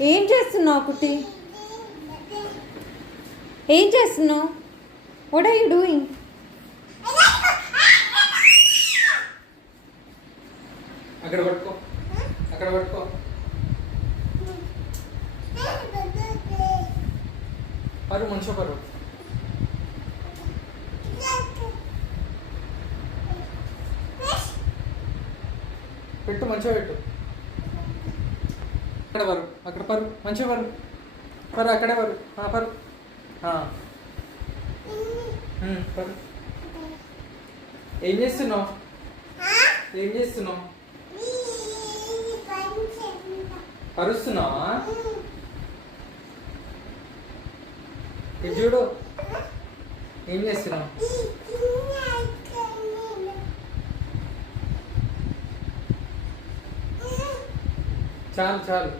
ఏం చేస్తున్నావు కుట్టి? ఏం చేస్తున్నావు? What are you doing? అక్కడ పట్టుకో, అక్కడ పట్టుకో. పరు మంచిగా పరు. పెట్టు, మంచిగా పెట్టు. అక్కడ పరు, అక్కడ పరు, మంచిగా పరు. పరు అక్కడే పరు. పరు పరు. ఏం చేస్తున్నావు? ఏం చేస్తున్నావు? పరుస్తున్నావా? ఇది చూడు, ఏం చేస్తున్నావు? చాలు చాలు.